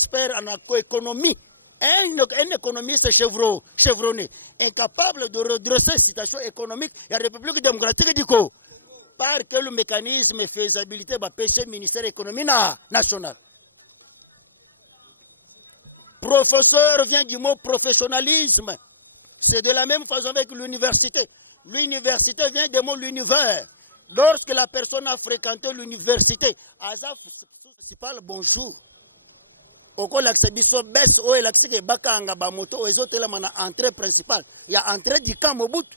expert en économie, un économiste chevronné, incapable de redresser la situation économique de la République démocratique du Congo. Par quel mécanisme de faisabilité va pêcher le ministère de l'économie nationale? Professeur vient du mot professionnalisme. C'est de la même façon avec l'université. L'université vient du mot l'univers. Lorsque la personne a fréquenté l'université, Azaf principal bonjour. Oko l'accès baisse ou l'accès que bakanga ba moto les autres là entrée principale. Il y a entrée du camp Mobutu.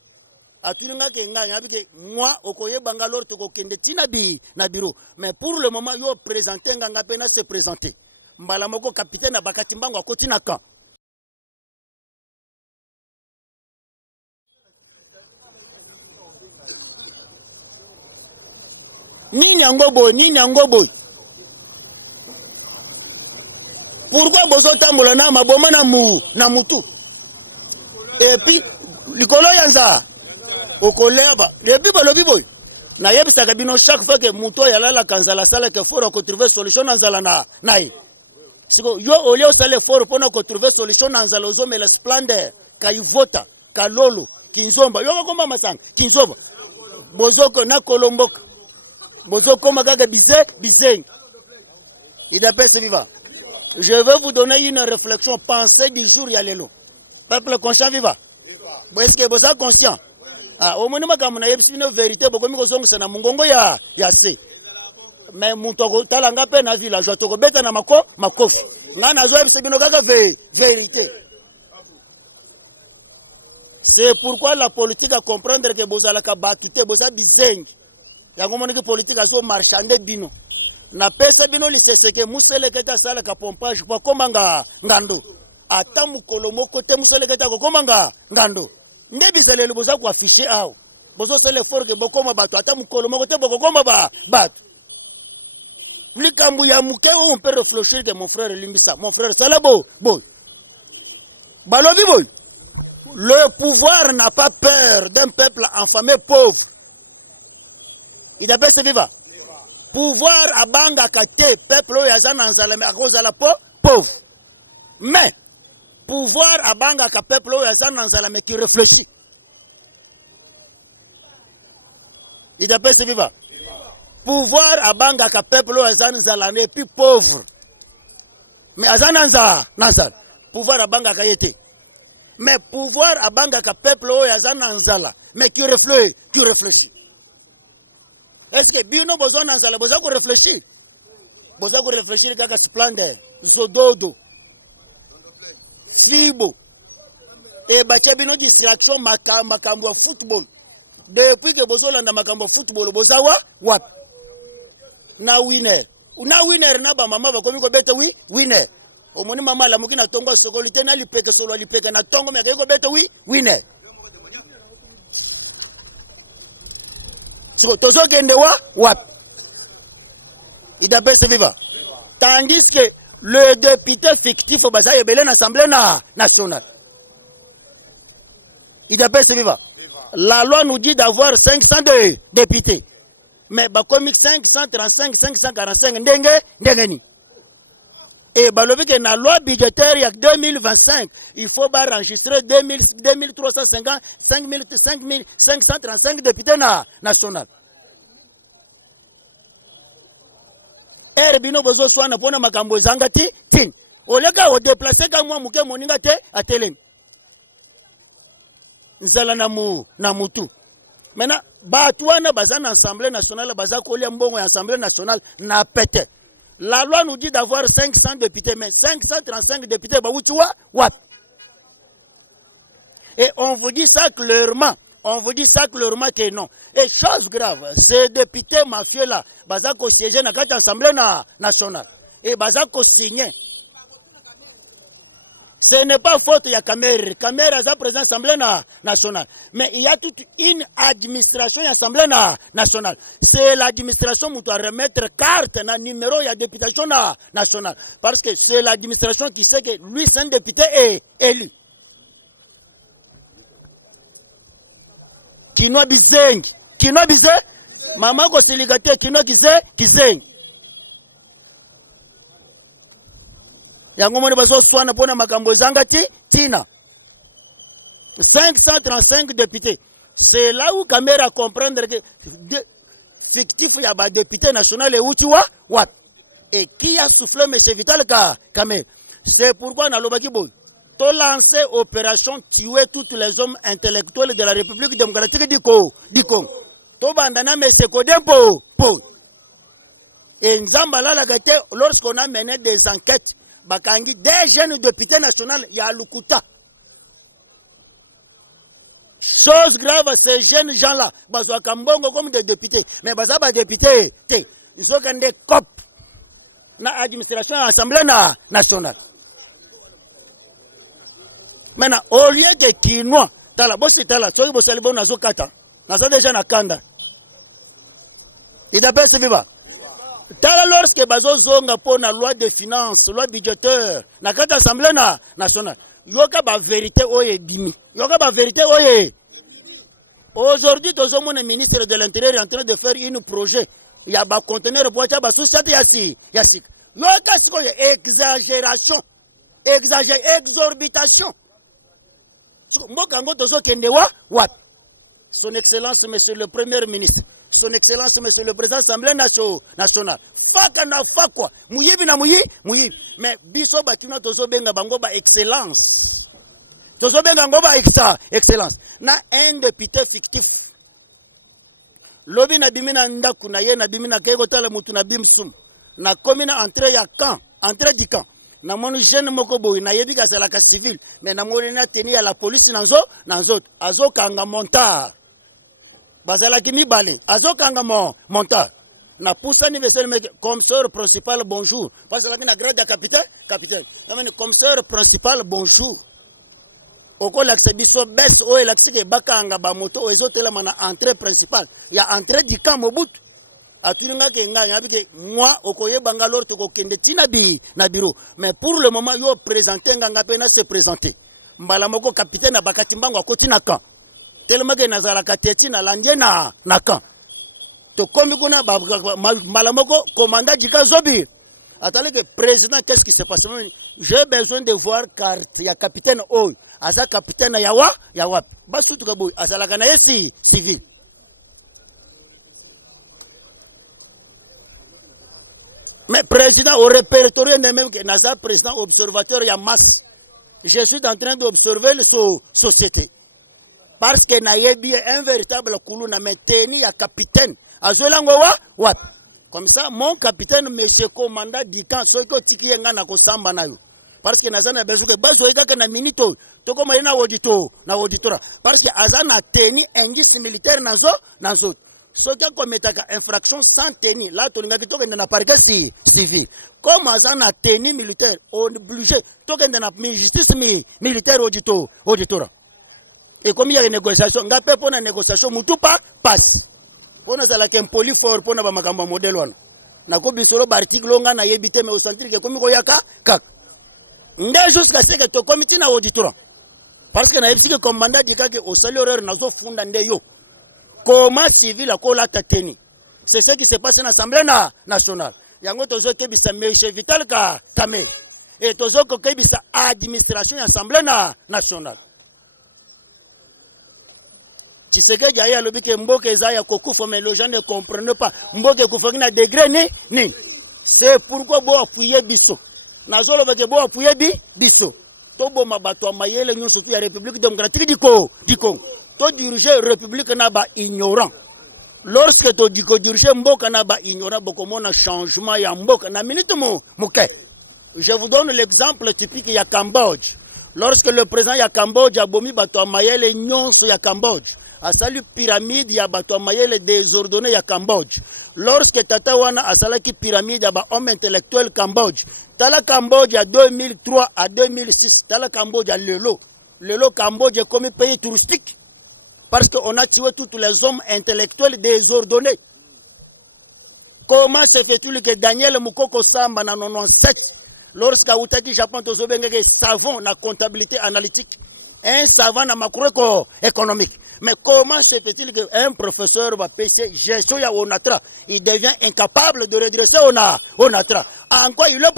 Atulinga ke nganya bike moi okoye bangalore to kokende tina bi na bureau. Mais pour le moment yo présenter nganga pena se présenter. Mbala moko capitaine bakati mbango akoti na camp. Ni nyango boy. Pourquoi bozo tambola na maboma na mutu? Et puis likolo yanza okoleba le bibolo boy. Na yebisa kabino chaque fois que muto ya la kanzala sala que faut retrouver solution nanzala na yi. Siko yo olio sale fort pour nous trouver solution nanzala ozo mais la splendeur kaivota kalolo kinzomba yo komba masanga kinzomba bozoko na kolomboka bozoko makaka bizengi idapese viva. Je veux vous donner une réflexion pensée du jour yalelo. Peuple conscient viva. Est-ce que vous êtes conscient? Ah, au moment où vous avez une vérité, vous avez une mungongo ya se. Mais muntoko talanga pe na village to beta na makofi. Ngana zo ebise bino kaka vérité. C'est pourquoi la politique a comprendre que bozala ka batute boza bizengi. Yango moni que politique azo marchander bino. Na pesa bino liseseke musele keta sala ka pompage kwa komanga ngando. Ata mukolo moko te musele keta ko komanga ngando. Ndebisele liboza ku afficher awo. Bozo sele fort que bokoma bato ata mukolo moko te bokoma bato. Likambu ya muke on peut réfléchir que mon frère Limbisa, mon frère Salabo, boy. Balobi boy. Le pouvoir n'a pas peur d'un peuple affamé pauvre. Il a se viva. Pouvoir à banga kate peuple yazana nzalame à cause de la pauvre. Mais pouvoir à banga ka peuple yazana nzalame qui réfléchit. Il a se viva. Pouvoir à banga ka peuple yazana nzalame et puis pauvre. Mais azana nzala. Pouvoir à banga ka yete. Mais pouvoir à banga ka peuple yazana nzala mais qui réfléchit. Est-ce que bino besoin d'anzala besoin de réfléchir? Besoin de réfléchir kaka splendeur, zododo, fibo. Et bache bino distraction makambo football. Depuis que besoin landa makambo football besoin wa na winner. Una winner na ba mama ba komi ko beta winner. Omoni mama la mukina tongo sokolite na lipeke solo lipeke na tongo me ko beta winner. Tozo kende wa il a baissé viva. Tandis que le député fictif au Baza est belé l'Assemblée nationale. Il a baissé viva. La loi nous dit d'avoir 500 députés. Mais comme 535, 545, ndenge. Et balobi que la loi budgétaire il y a 2025, il faut enregistrer 2350, 5535 députés nationaux. Bino bozo swana pona makambo zanga tin. Oleka o déplacer ka mwa muke moninga te atelemi. Nzala na mutu. Maintenant batu wana bazana assemblée nationale bazako lia mbongo ya assemblée nationale na pete. La loi nous dit d'avoir 500 députés, mais 535 députés, what? Et on vous dit ça clairement. Que non. Et chose grave, ces députés mafieux-là, bazako siéger dans l'Assemblée nationale. Et bazako signer. Ce n'est pas faute, il y a Kamere. Kamere a président de l'Assemblée nationale. Mais il y a toute une administration de l'Assemblée nationale. C'est l'administration qui doit remettre carte dans le numéro de la députation nationale. Parce que c'est l'administration qui sait que lui, c'est un député élu. Kino bizengi. Maman ko siligate kino kizengi. yango moni bazo swana pona makambo zanga tina 535 députés. C'est là où Kamera comprendre que fictif y a ba député national et Uchiwa what et qui a soufflé M. Vital Kamera. C'est pourquoi on a lobaki boy to lancer opération tuer tous les hommes intellectuels de la République démocratique du Congo. To bandana M. Kodempo et Nzambala la gâté lorsqu'on a mené des enquêtes bakangi des jeunes députés nationaux il y a Lukuta. Chose grave, ces jeunes gens-là, ils sont comme des députés. Mais ils sont députés. Ils sont comme des copes dans l'administration de l'Assemblée nationale. Maintenant, au lieu de Kinois, tu as la bosse, tu as la soirée, tu as la bosse, tu as déjà na kanda. Il d'après ce vivant. Lorsque ils zonga pour la loi de finances, loi budgétaire, dans l'Assemblée nationale, yoka ba vérité oye bimi. Yoka ba vérité oye. Aujourd'hui, le ministre de l'Intérieur est en train de faire un projet. Il y a un conteneur pour ça, yasi. Yoka siko exagération. Exorbitation. Mbokango tozo kende wa. Son Excellence, Monsieur le Premier ministre. Son Excellence, Monsieur le Président de l'Assemblée nationale. Faka na fakwa. Muyibi na muyibi. Mais biso bakina tozo benga bango ba excellence. Tozo benga bango ba excellence. Na un député fictif. Lobi na bimina ndaku na ye na bimina kego tala mutu na bimsum. Na komina entrée ya camp, entrée du camp. Na monu jeune moko boy na yebi ka sala ka civil, mais na moni na teni ya la police nanzo. Azo kanga montar. Bazala kimi bale. Azo kanga montar. Na poussa universel commissaire principal bonjour. Parce que la na grade capitaine. Na commissaire principal bonjour. Oko l'accès biso bes o l'accès ke bakanga ba moto ezotela mana entrée principale. Ya entrée du camp Mobutu. Atuninga ke nganya bike moi okoye bangalore to ko kende tina bi na bureau. Mais pour le moment yo présenter nganga pena se présenter. Mbala moko capitaine abakati mbango akoti na camp. Tellement que nazala kateti na landie na camp. To komi kuna mbala moko commandant Djika Zobi. Attendez que président, qu'est-ce qui se passe? J'ai besoin de voir carte. Il y a capitaine Oy. Asa capitaine Yawa. Basutu kaboy. Asa la gana yesi civil. Mais président au répertorié même que Nasa président observateur ya masse. Je suis en train d'observer la société. Parce que nayebi un véritable koulou na mainteni ya capitaine. Azolango wa. Comme ça, mon capitaine, monsieur commandant du camp, ce que tu as na kosamba na yo. Parce que nazana besoin que bazo eka na minito, to comme na auditora. Parce que azana teni indice militaire nazo. Ce qui a commis infraction sans tenir, là to nga to na parquet civil. Comme azana teni militaire, on est obligé to na justice militaire auditora. Et comme il y a une négociation, ngape pour une négociation mutu passe. Pona zala kem poli for pona ba makamba model wana na ko bisolo ba article nga na yebite me osantir ke komi ko yaka kak nde jusqu'à ce que to comité na auditora parce que na yebisi ke commandant di kake au salaire na zo funda nde yo comment civil a ko la tateni c'est ce qui se passe dans l'Assemblée nationale yango tozo ke bisa M. Vital Kamera et tozo ko ke bisa administration ya Assemblée nationale. Tshisekedi a lobi ke mboke ezaya kokufa mais les gens ne comprennent pas mboke kufa na degré ni c'est pourquoi bo appuyer biso nazolo beke bo appuyer biso to bo mabato mayele nyonso tu ya République démocratique du Congo to diriger République na ba ignorant lorsque to diriger mboka na ba ignorant bokomona changement ya mboka na minute moke. Je vous donne l'exemple typique ya Cambodge. Lorsque le président ya Cambodge a bomi bato mayele nyonso ya Cambodge a salu pyramide ya bato mayele désordonné ya Cambodge. Lorsque tata wana a salaki pyramide ya ba homme intellectuel Cambodge. Tala Cambodge à 2003 à 2006. Tala Cambodge à lelo Cambodge est comme pays touristique. Parce qu'on a tué tous les hommes intellectuels désordonnés. Comment se fait-il que Daniel Mukoko Samba en 97, lorsqu'à Outaki Japon, Tozobenge savant la comptabilité analytique, un savant en macroéconomique. Mais comment se fait-il qu'un professeur va pêcher gestion ya Onatra, il devient incapable de redresser Onatra? En quoi il est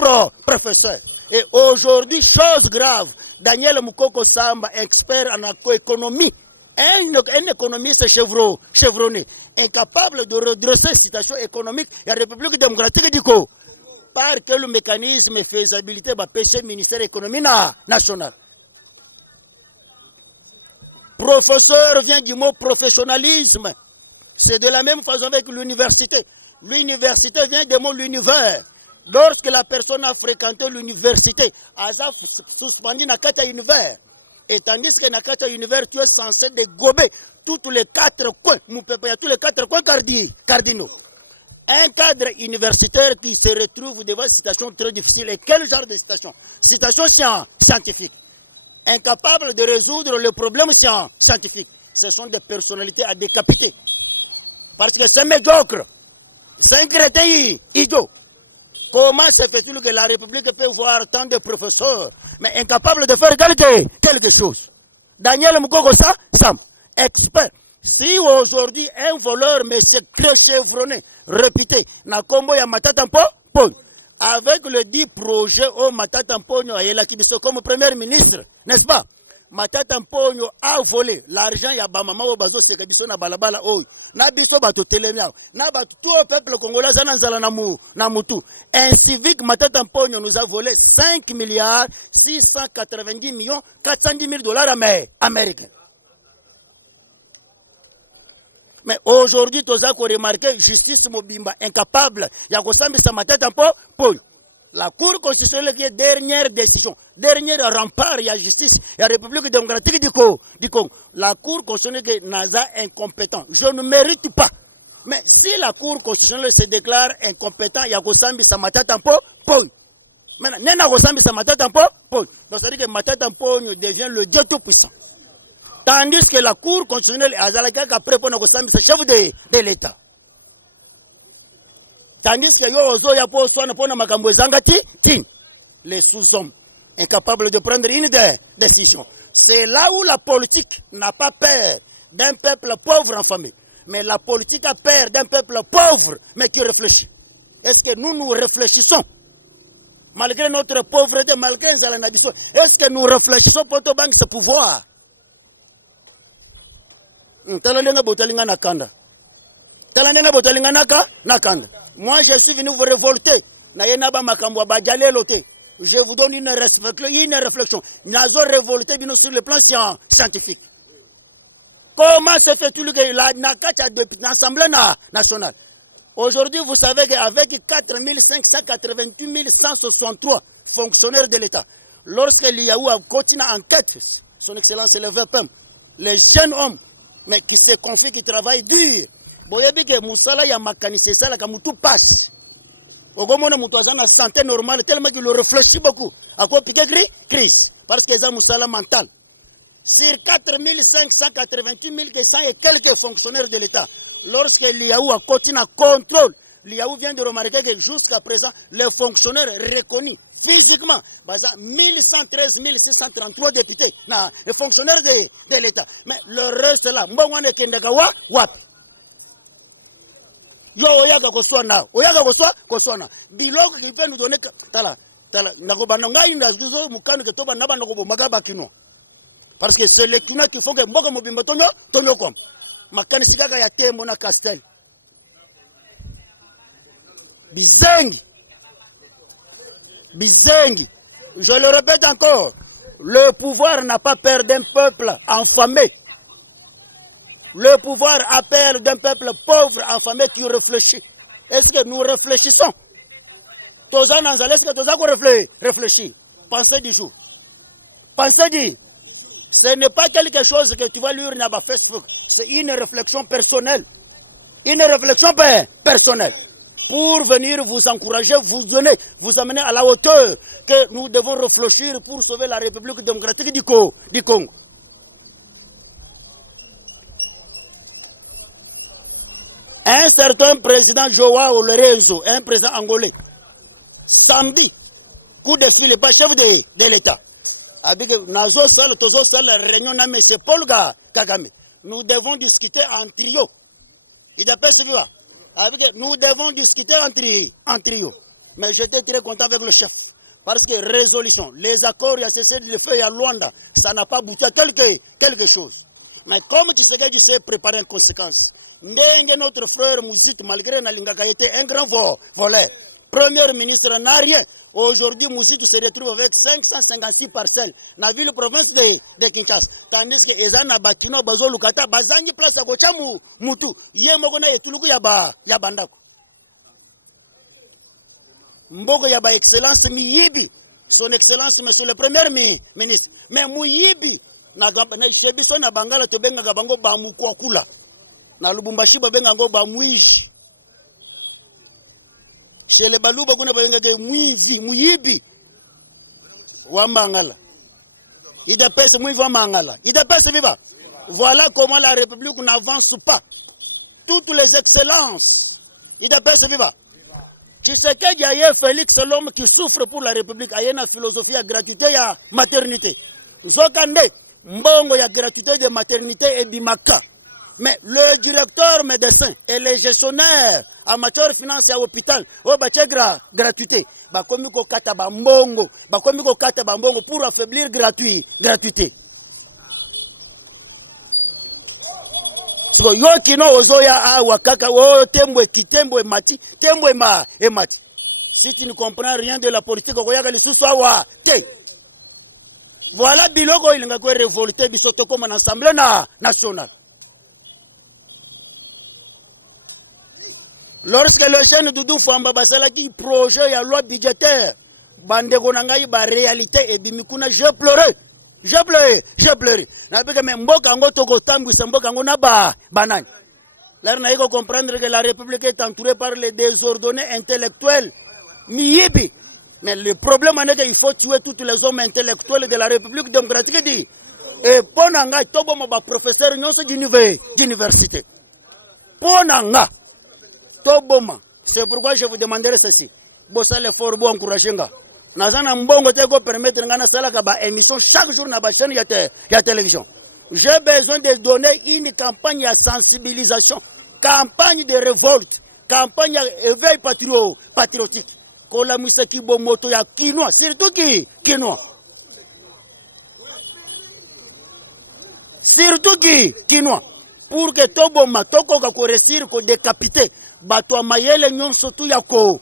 professeur? Et aujourd'hui, chose grave, Daniel Mukoko Samba, expert en économie, un économiste chevronné, incapable de redresser la situation économique de la République démocratique du Congo, par quel mécanisme de faisabilité va pêcher le ministère de l'économie national. Professeur vient du mot professionnalisme. C'est de la même façon avec l'université. L'université vient du mot l'univers. Lorsque la personne a fréquenté l'université, elle a suspendu dans l'univers. Et tandis que dans l'univers, tu es censé dégober tous les 4 coins, tous les 4 coins cardinaux. Un cadre universitaire qui se retrouve devant une situation très difficile. Et quel genre de situation? Situation scientifique. Incapable de résoudre le problème scientifique. Ce sont des personnalités à décapiter. Parce que c'est médiocre. C'est un crétin idiot. Comment se fait-il que la République peut voir tant de professeurs, mais incapables de faire quelque chose? Daniel Mukoko Sam, expert. Si aujourd'hui un voleur, mais c'est très chevronné, réputé, n'a combo ya Matata Mponyo, avec le 10 projets au Matata Mponyo et la Kibiso comme premier ministre, n'est-ce pas? Matata Mponyo a volé l'argent ya bamama o bazo sekabiso na balabala oyo. Na biso bato telemia. Na bato tout le peuple congolais zananzala na mutu. Un civique Matata Mponyo nous a volé 5 milliards 690 millions 410 000 dollars américains. Mais aujourd'hui, tu as remarqué justice Mobimba incapable. Il y a que Matata Mponyo. La Cour constitutionnelle qui est dernière décision, dernier rempart, il y a justice, il y a République démocratique du Congo. La Cour constitutionnelle est NASA incompétent. Je ne mérite pas. Mais si la Cour constitutionnelle se déclare incompétent, il y a Gosambi Samatata Mponyo. Maintenant, Nena Gosambi Samatata Mponyo. Donc, ça veut dire que Matata Mponyo devient le Dieu tout-puissant. Tandis que la Cour constitutionnelle est après pour Gosambi, c'est chef de l'État. Tandis que les sous-hommes incapables de prendre une décision. C'est là où la politique n'a pas peur d'un peuple pauvre affamé. Mais la politique a peur d'un peuple pauvre, mais qui réfléchit. Est-ce que nous réfléchissons? Malgré notre pauvreté, malgré notre ambition, est-ce que nous réfléchissons pour ce pouvoir? Moi, je suis venu vous révolter. Je vous donne une réflexion. Nous avons révolté sur le plan scientifique. Comment se fait-il que l'Assemblée nationale, aujourd'hui, vous savez qu'avec 4 588 163 fonctionnaires de l'État, lorsque l'IAU a continué enquête, son Excellence le VPM, les jeunes hommes, mais qui se confient, qui travaillent dur, boyebi que musala ya makanisi sala ka mutu passe ogomona mutu azana santé normale tellement qu'il réfléchit beaucoup à quoi piquer crise parce que ça musala mental sur 4 588 100 et quelques fonctionnaires de l'État lorsque l'IAU a continué à contrôle l'IAU vient de remarquer que jusqu'à présent les fonctionnaires reconnus physiquement, 1113 633 députés, les fonctionnaires de l'État. Mais le reste là, mbongwane kendagawa wapi. Yo oyaga koswana biloko qui peut nous donner tala nakobana ngai ndazuzo mukanu ke toba naba nakobo magaba kino parce que c'est les kino qui font que mboka mobimba tonyo kom makani sikaka ya tembo na castel bizengi, je le répète encore, le pouvoir n'a pas peur d'un peuple affamé. Le pouvoir a peur d'un peuple pauvre, affamé, qui réfléchit. Est-ce que nous réfléchissons? Est-ce que nous réfléchissons? Pensez du jour. Pensez du. Ce n'est pas quelque chose que tu vas lire sur Facebook. C'est une réflexion personnelle. Une réflexion personnelle. Pour venir vous encourager, vous donner, vous amener à la hauteur que nous devons réfléchir pour sauver la République démocratique du Congo. Un certain président Joao Lorenzo, un président angolais, samedi, coup de fil, pas chef de l'État. Avec Nazo Sal, Tozo Sal, réunion na M. Paul Kagame. Nous devons discuter en trio. Il appelle celui-là. Nous devons discuter en trio. Mais j'étais très content avec le chef. Parce que résolution, les accords, il y a cessé de le faire, il y a Luanda, ça n'a pas abouti à quelque chose. Mais comme tu sais préparer en conséquence. Ndenge notre frère Mouzit, malgré Nalingaka, était un grand voleur. Premier ministre n'a rien. Aujourd'hui, Mouzit se retrouve avec 556 parcelles dans la ville province de Kinshasa. Tandis que Ezana Bakino, Bazo Lukata, Bazangi place à Gochamu, Mutu, Yemogona et Tuluku Yabandako. Mbogo Yaba Excellence Miyibi, son Excellence, monsieur le Premier ministre. Mais Muyibi, Shebiso na Bangala to benga Gabango Bamukwakula. Na Lubumbashi benga ngo Bamwiji. Chez les Balouba kuna benga ke Muyibi. Wa Mangala. Il dépêche Muyibi wa Mangala. Il dépêche viva. Voilà comment la République n'avance pas. Toutes les excellences. Il dépêche viva. Tshisekedi aye Félix, c'est l'homme qui souffre pour la République. Aye na philosophie ya gratuité ya maternité. Zokande, mbongo ya gratuité de maternité et bimaka. Mais le directeur médecin et les gestionnaires amateurs financiers à l'hôpital, gratuité. Bakomi ko kata bambongo, pour affaiblir gratuité. So yo kino ozoya wakaka o tembwe kitembwe mati tembwe mati. Si tu ne comprends rien de la politique okoyaka lisusu awa te. Voilà biloko ilinga ko révolter bisoto comme en assemblée nationale. Lorsque le jeune Doudou Famba basala qui projet ya loi budgétaire bandeko nangai ba réalité et bimikuna je pleurais. Na bika me mboka ngo toko tambwisa mboka ngo na banani. Là na iko comprendre que la République est entourée par les désordonnés intellectuels miyibi. Mais le problème est qu'il faut tuer tous les hommes intellectuels de la République démocratique dit. Et ponanga tobo mo ba professeur nyonso d'université. Ponanga toboma. C'est pourquoi je vous demanderai ceci. Bossa l'effort bo encourager nga. Nazana mbongo te ko permettre ngana salaka ba émission chaque jour na ba chaîne ya télévision. J'ai besoin de donner une campagne de sensibilisation, campagne de révolte, campagne d'éveil patriotique. Kola musaki bo moto ya kinois, surtout kinois. Surtout kinois. Pour que tobo matoko ka ko réussir ko décapiter bato mayele nyonso tu ya Congo.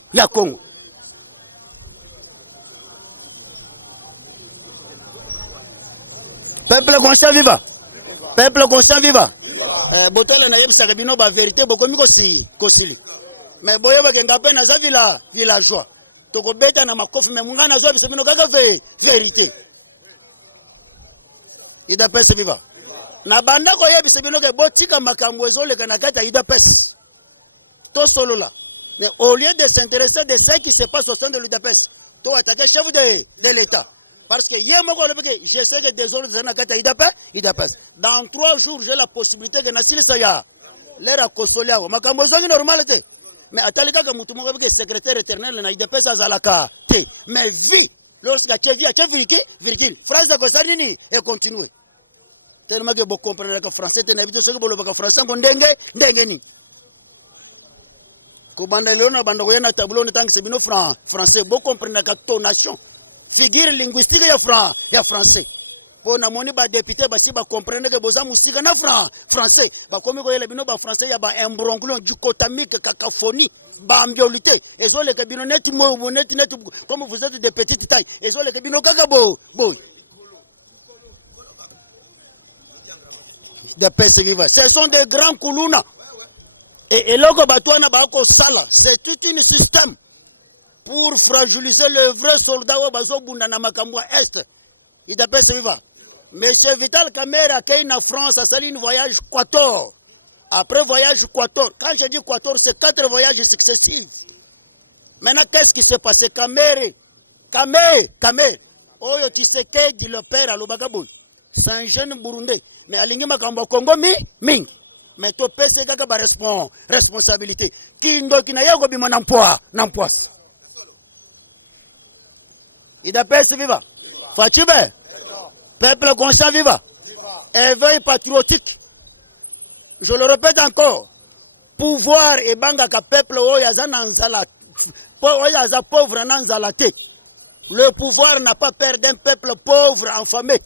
Peuple conscient viva. Peuple conscient viva. Botole na yebisa bino ba vérité bokomi kosili. Mais boyeba kenga pe na za villageois. Toko beta na makofi mais munga na zo bisa bino kaka vérité. Ida pesa viva. Na banda ko yebisa bino ke botika makambo ezole kana kata ida pesa. To solo là. Mais au lieu de s'intéresser de ce qui se passe au sein de l'UDPS, to attaquer chef de l'État. Parce que je sais que désolé dans 3 jours, j'ai la possibilité de naître ça. L'air à Kosolia, ma cambozonie normalité. Mais à Talika, comme tout le monde, secrétaire éternel, n'a pas ça à mais vie, lorsque tu vis, virgule, phrase de Kosarini et continue. Tellement que vous comprenez que français, tu n'as pas ce que vous français, on dengue. Kobanda Léona, Bandoyana, tableau, tant que c'est bien français, vous comprenez que ton nation. Figure linguistique ya français. Pour na moni ba député ba si ba comprendre que boza musika na français. Ba komi ko yele bino ba français ya ba embronglon dichotomique cacophonie ba ambiolité. Ezo le kabino net comme vous êtes de petite taille. Ezo le kabino kaka boy. De persévérance. Ce sont des grands kuluna. Et logo batwana ba ko sala, c'est tout un système pour fragiliser le vrai soldat au bazo bundana makamwa est. Il d'après ce vivant. Monsieur Vital Kamera qui est en France a sali un voyage 14. Après voyage 14, quand je dis 14, c'est 4 voyages successifs. Maintenant, qu'est-ce qui s'est passé? Kamere. Oyo Tshisekedi le père à l'Obagaboui. C'est un jeune Burundais. Mais à l'Ingi Makambo Congo Ming. Mais to pese kaka ba responsabilité. Kindo kinayago bima n'emploi. Il d'appelle viva. Fatube. Peuple conscient viva. Éveil patriotique. Je le répète encore. Pouvoir et banga ka peuple oyaza nanzala. Oyaza pauvre nanzala te. Le pouvoir n'a pas peur d'un peuple pauvre, affamé.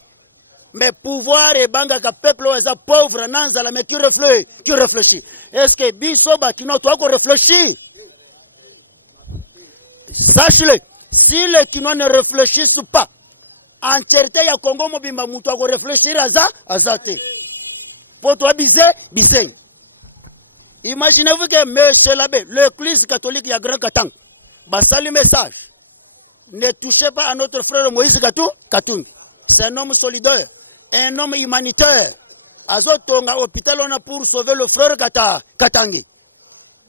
Mais pouvoir et banga ka peuple est pauvre, nanzala, mais qui réfléchit. Est-ce que Bisoba qui n'a pas réfléchi? Sache-le, si les Kinois ne réfléchissent pas, entièreté ya Congo mobimba mutu ako réfléchir azate. Pour toi bizé. Imaginez-vous que M. l'abbé, l'église catholique ya Grand Katang, basali message. Ne touchez pas à notre frère Moïse Katumbi. C'est un homme solidaire, un homme humanitaire. Azotonga hôpital on a pour sauver le frère Katangi.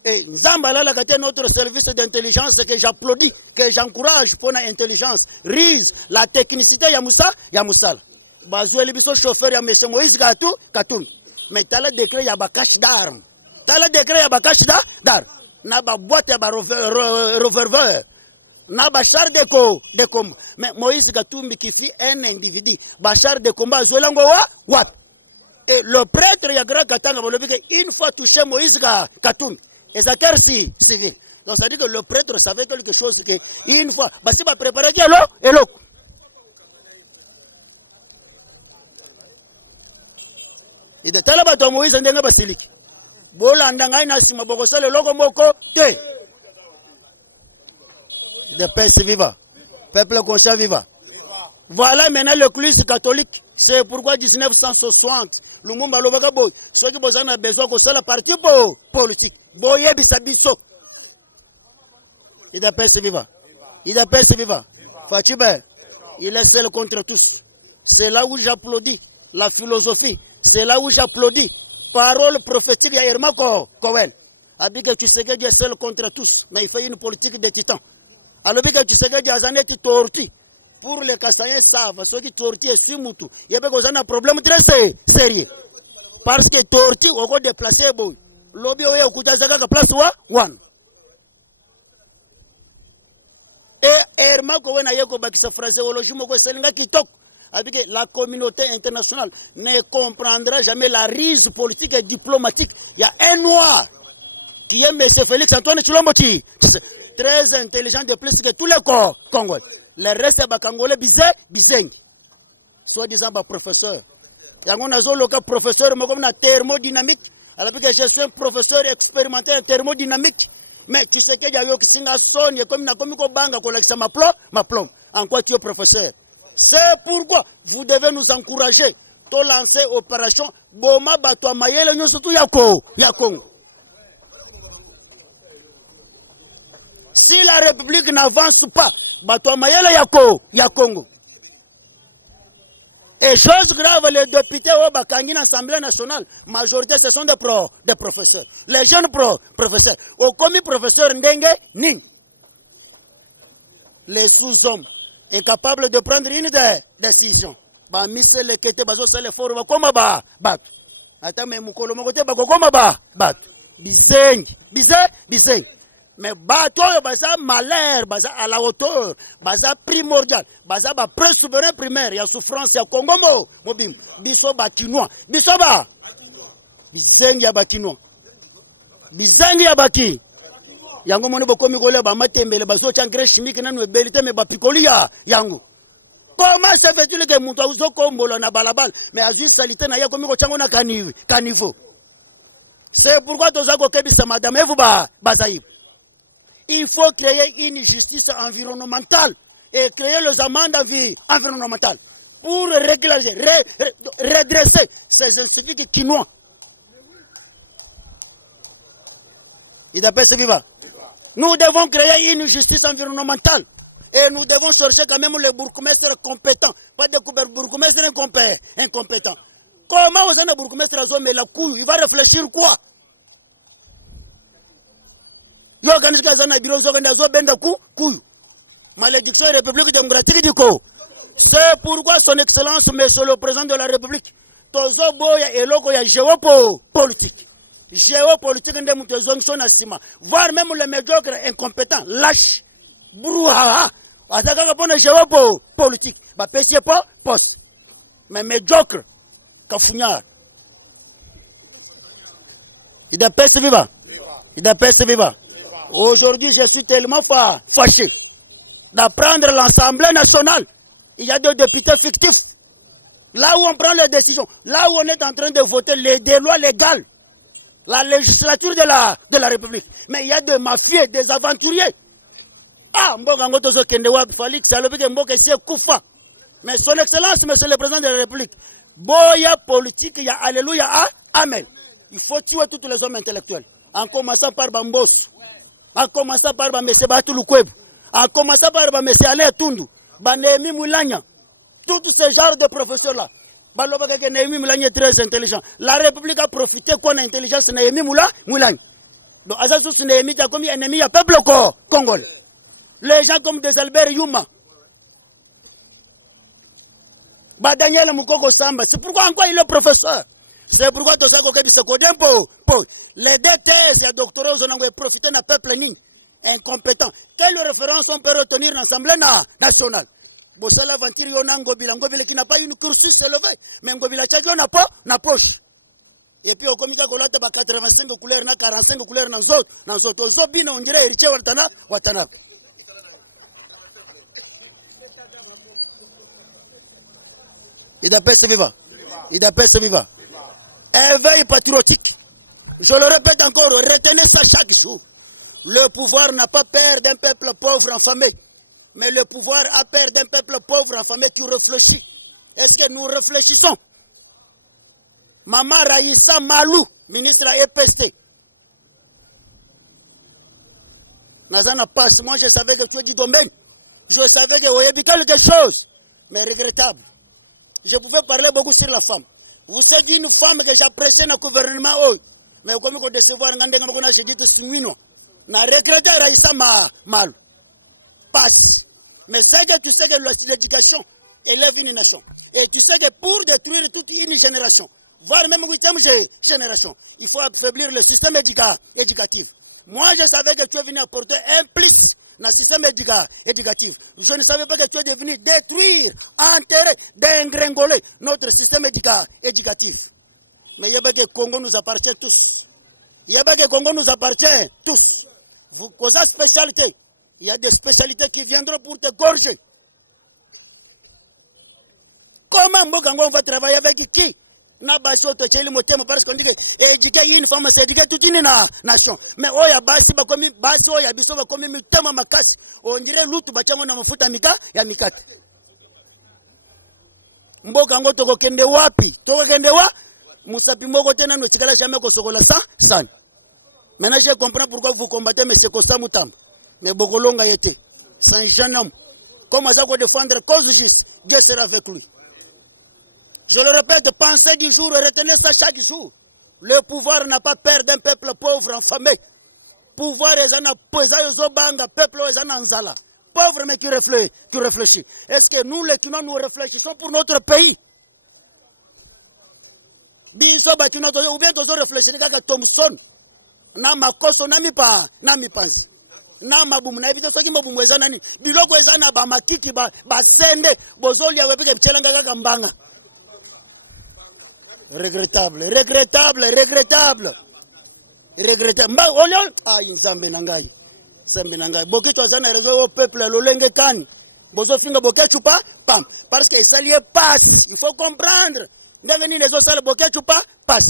Et Nzambala notre service d'intelligence que j'applaudis, que j'encourage pour l'intelligence, RIS, la technicité Yamoussal. Bazoueli biso chauffeur ya M. Moïse Katumbi. Mais t'as le décret ya bakash d'armes. T'as le décret ya bakash d'armes. Na ba boîte ya ba revolver. Na ba char de combat. Mais Moïse Katumbi qui fit un individu, ba char de combat Zouelango what? Et le prêtre ya Grand Katanga une fois touché Moïse Katumbi. Et ça civil. Donc ça dit que le prêtre savait quelque chose que une fois, bah si va préparer et l'eau. Et de tel bateau Moïse en denga basilique. Bolandanga ina sima bokosale logo moko te. De peste viva. Peuple conscient viva. Voilà maintenant l'église catholique. C'est pourquoi 1960 Lumumba lobaka boy. Ceux qui besoin besoin que c'est la partie politique. Boye bisabiso. Il appelle ce vivant. Il appelle ce vivant. Fatibé, il est seul contre tous. C'est là où j'applaudis la philosophie. C'est là où j'applaudis parole prophétique de Irma Cohen. Abi que tu sais que Dieu est seul contre tous, mais il fait une politique de titan. Alors que tu sais que Dieu a zanetti torti. Pour les Kassaïens savent, ceux qui tortillent sur Moutou, il y a un problème très sérieux. Parce que tortille, on va déplacer, lobby oya okutazaka place one. Et Herma Kowen a yeko bakisa phraséologie moko selinga kitoko. Avec la communauté internationale ne comprendra jamais la rise politique et diplomatique. Il y a un noir qui est M. Félix Antoine Tshilombo, très intelligent de plus que tous les Congolais. Le reste est Congolais bizeng. Soi-disant professeur. Il y a un professeur comme thermodynamique. Alors que je suis un professeur expérimenté thermodynamique. Mais tu sais qu'il y a eu qui comme na comme banga collecte ma plomb. En quoi tu es professeur? C'est pourquoi vous devez nous encourager. To lancer opération Boma Batwa Mayele Nyosutu Yako. Si la République n'avance pas, Batwa Mayele Yakongo. Et chose grave, les députés au Bakangi l'Assemblée nationale, majorité ce sont des professeurs. Les jeunes professeurs. Au commis professeur Ndenge Ning. Les sous-hommes est capable de prendre une décision. Ba mise le kete bazo sale foro ba koma ba bat. Ata me mukolo mokote ba koma ba bat. Bizengi. Mais bato baza malheur, baza à la hauteur, baza primordial, baza ba pré souverain primaire, ya souffrance ya Congo mobim. Biso ba kinois. Biso ba bizengi ya ba kinois. Bizengi ya baki. Yango moni bokomi kola ba matembele bazo changre chimique nanu ebelite me ba pikolia yango. Comment se fait-il que mutu azo kombolo na balabal mais azui salité na ya komi ko chango na caniveau. C'est pourquoi toza ko kebisa madame evu bazaïb. Il faut créer une justice environnementale et créer les amendes environnementales pour régulariser, redresser ces instituts quinois. Il appelle ce vivant. Nous devons créer une justice environnementale et nous devons chercher quand même les bourgmestres compétents, pas des bourgmestres incompétents. Comment vous avez un bourgmestre mais la couille, il va réfléchir quoi? Malédiction et République démocratique du Congo. C'est pourquoi son excellence, monsieur le président de la République, tozo boya eloko ya géopolitique. Géopolitique nde mutezongisho na sima. Voire même les médiocres incompétents, lâches, brouhaha. Azaka pona géopolitique. Ba pesie po poste. Mais médiocre, kafunyar. Il a peste viva. Aujourd'hui, je suis tellement fâché. d'apprendre l'Assemblée nationale. Il y a des députés fictifs. Là où on prend les décisions, là où on est en train de voter des lois légales, la législature de la République. Mais il y a des mafieux, des aventuriers. Ah, mais son excellence, monsieur le président de la République, boya politique, il y a alléluia, amen. Il faut tuer tous les hommes intellectuels. En commençant par Bambos, en commençant par M. Batou Kweb, en commençant par M. Alain Tundu, Banemi Moulania, tous ces genres de professeurs-là. Néhémie Moulania est très intelligent. La République a profité qu'on a intelligence de Néhémie Moulania. Donc, Azasus Néhémie a commis ennemi à peuple congolais. Les gens comme des Albert Yuma. Daniel Moukoko Samba. C'est pourquoi encore il est professeur. C'est pourquoi tout ça qu'on dit c'est les deux thèses et doctorats ont profité d'un peuple incompétent. Quelle référence on peut retenir dans l'Assemblée nationale? Bossala Ventir Yona Ngobila qui n'a pas une cursus élevée, mais Ngobila Tchadjo n'a pas poche. Et puis au Komika Golata 85 couleurs, 45 couleurs dans autres. Aux Zobina, on dirait héritier Watana. Il a peste viva. Il a peste viva. Éveil patriotique. Je le répète encore, retenez ça chaque jour. Le pouvoir n'a pas peur d'un peuple pauvre affamé. Mais le pouvoir a peur d'un peuple pauvre affamé qui réfléchit. Est-ce que nous réfléchissons? Maman Raïssa Malou, ministre EPC. Nazana passe, moi je savais que tu es du domaine. Je savais que vous quelque chose. Mais regrettable. Je pouvais parler beaucoup sur la femme. Vous êtes une femme que j'apprécie dans le gouvernement. Mais comme vous décevoir, vous avez dit que c'est une na regretté Raïssa Malou. Passe. Mais c'est que tu sais que l'éducation élève une nation. Et tu sais que pour détruire toute une génération, voire même 8e génération, il faut affaiblir le système éducatif. Moi, je savais que tu es venu apporter un plus dans le système éducatif. Je ne savais pas que tu es venu détruire, enterrer, dégringoler notre système éducatif. Mais il y a pas que le Congo nous appartient tous. Il y a pas que le Congo nous appartient tous. Vous causez spécialité. Il y a des spécialités qui viendront pour te gorger. Comment on va travailler avec qui? Parce qu'on dit que éduquer une femme, c'est éduquer toute une nation. Mais oya basi bakomi basi oya biso bakomi mitema makasi. On dirait lutu bachango na mafuta ya mikate. Mboka ngo toko kende wapi? Toko kende wa musapi moko tena no chikala jamais ko sokola san. Maintenant je comprends pourquoi vous combattez M. Kosta Moutam. Mais Bokolonga était, c'est un jeune homme. Comment ça va défendre la cause juste? Dieu sera avec lui. Je le répète, pensez du jour et retenez ça chaque jour. Le pouvoir n'a pas peur d'un peuple pauvre, affamé. Pouvoir est un peuple est un anzala. Pauvre mais qui réfléchit. Est-ce que nous, les Kinois, nous réfléchissons pour notre pays? Ou bien nous réfléchissons comme Thompson. Na makoso nami panzi. Na mabumu na ebito soki mabumu eza nani biloko eza na ba makiki ba sende bozoli ya wepeke mchelanga kaka mbanga. Regrettable. Mba olio nzambe na ngai. Nzambe na ngai. Bokitu azana rezo au peuple lolenge kani. Bozo finga boketu pa pam parce que ça lié passe. Il faut comprendre. Ndeveni les autres sale boketu pa passe.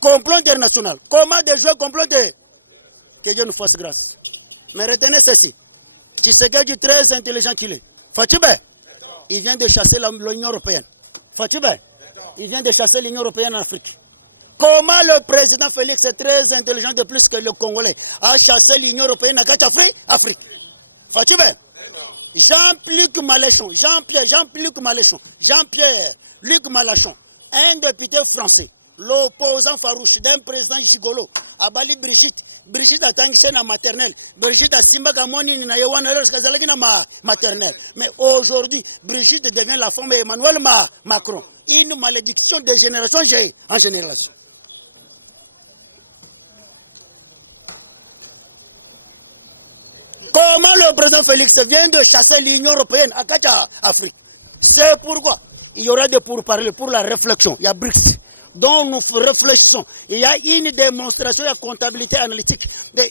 Complot international. Comment des joueurs complotés? Que Dieu nous fasse grâce. Mais retenez ceci. Tshisekedi très intelligent qu'il est. Fatibé, il vient de chasser l'Union européenne. Fatibé, il vient de chasser l'Union européenne en Afrique. Comment le président Félix est très intelligent de plus que le Congolais a chassé l'Union européenne à Afrique. Fatibé, Jean-Luc Mélenchon, un député français. L'opposant farouche d'un président gigolo, Abali Brigitte a tangué na maternelle. Brigitte a simba kamoni na yewana lors kazalaki na maternelle. Mais aujourd'hui, Brigitte devient la femme d'Emmanuel Macron. Une malédiction de génération en génération. Comment le président Félix vient de chasser l'Union européenne à Afrique? C'est pourquoi il y aura des pourparlers pour la réflexion. Il y a BRICS. dont nous réfléchissons. Il y a une démonstration de comptabilité analytique,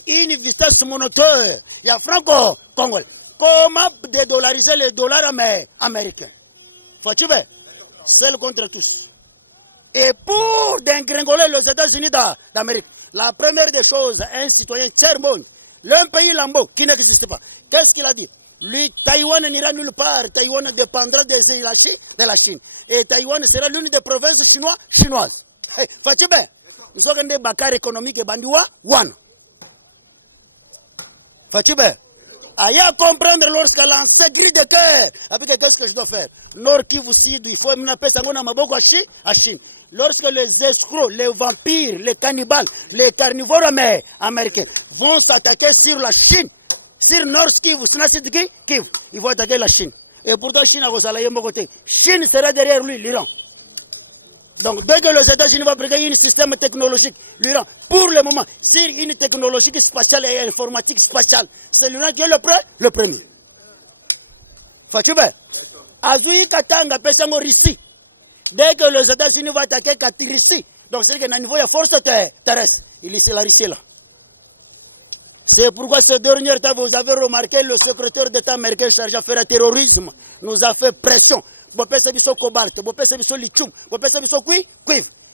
une vitesse monoteur. Il y a franco-congolais. Comment dédollariser les dollars américains? Faut-tu ver? Seul contre tous. Et pour dégringoler les États-Unis d'Amérique, la première des choses, un citoyen tiers-monde, l'un pays lambeau qui n'existe pas. Qu'est-ce qu'il a dit? Lui, Taïwan n'ira nulle part. Taïwan dépendra de la Chine. Et Taïwan sera l'une des provinces chinoises. Faut-tu bien? Nous sommes des bacards économiques et bandiwa, one. Faut-tu bien? Aïe à comprendre lorsqu'elle lance gris de cœur. Avec qu'est-ce que je dois faire? Nord Kivu Sud, il faut m'appeler Sangona Maboko à Chine. Lorsque les escrocs, les vampires, les cannibales, les carnivores américains vont s'attaquer sur la Chine, sur Nord Kivu, Kivu, ils vont attaquer la Chine. Et pourtant, Chine a mon côté. Chine sera derrière lui, l'Iran. Donc, dès que les États-Unis vont briser un système technologique, l'Iran, pour le moment, sur une technologie spatiale et informatique spatiale, c'est l'Iran qui est le premier. Faut-tu ver? Azui Katanga, Pessango Russie. Dès que les États-Unis vont attaquer Russie, donc c'est qu'à un niveau de force terrestre, il est la Russie là. C'est pourquoi ce dernier temps, vous avez remarqué, le secrétaire d'État américain chargé à faire le terrorisme nous a fait pression. Cobalt, lithium,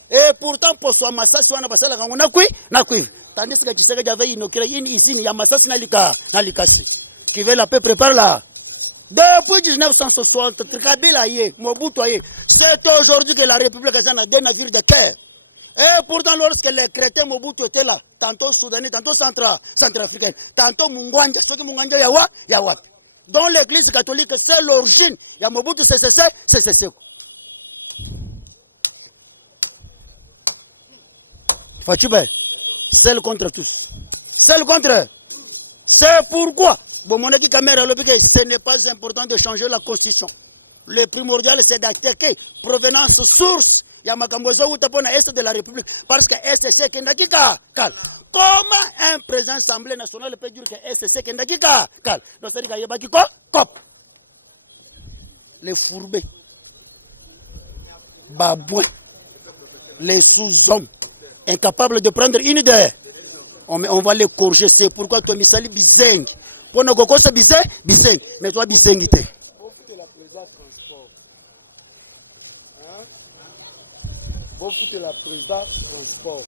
et pourtant, pour soi, Massas, on a passé la cuivre. Tandis que tu sais qu'il y avait une usine, il y a Massas Nalikasi, qui veut la paix préparer là. Depuis 1960, Kabila, Mobutu, c'est aujourd'hui que la République a des navires de terre. Et pourtant, lorsque les chrétiens Mobutu étaient là, tantôt soudanais, tantôt centrafricains, tantôt Mungwanja, ceux qui Mungwanja Yawa. Dans l'église catholique, c'est l'origine. Il y a Mobutu, c'est. Faut-tu seul contre tous. Seul contre. C'est pourquoi, ce n'est pas important de changer la constitution. Le primordial, c'est d'attaquer provenance source. Il y a Makambozo ou Tapona Est de la République. Parce que SCC Kendaki Kal. Comment un président de l'Assemblée nationale peut dire que SCC Kendaki Kal? Donc, c'est-à-dire qu'il y a Baki Kop. Les fourbés. Babouins. Les sous-hommes. Incapables de prendre une idée. On va les corriger. C'est pourquoi toi, Misali Bizeng. Pour nos cocos, c'est Bizeng. Mais toi, Bizengité. Vous foutez la présidence transport.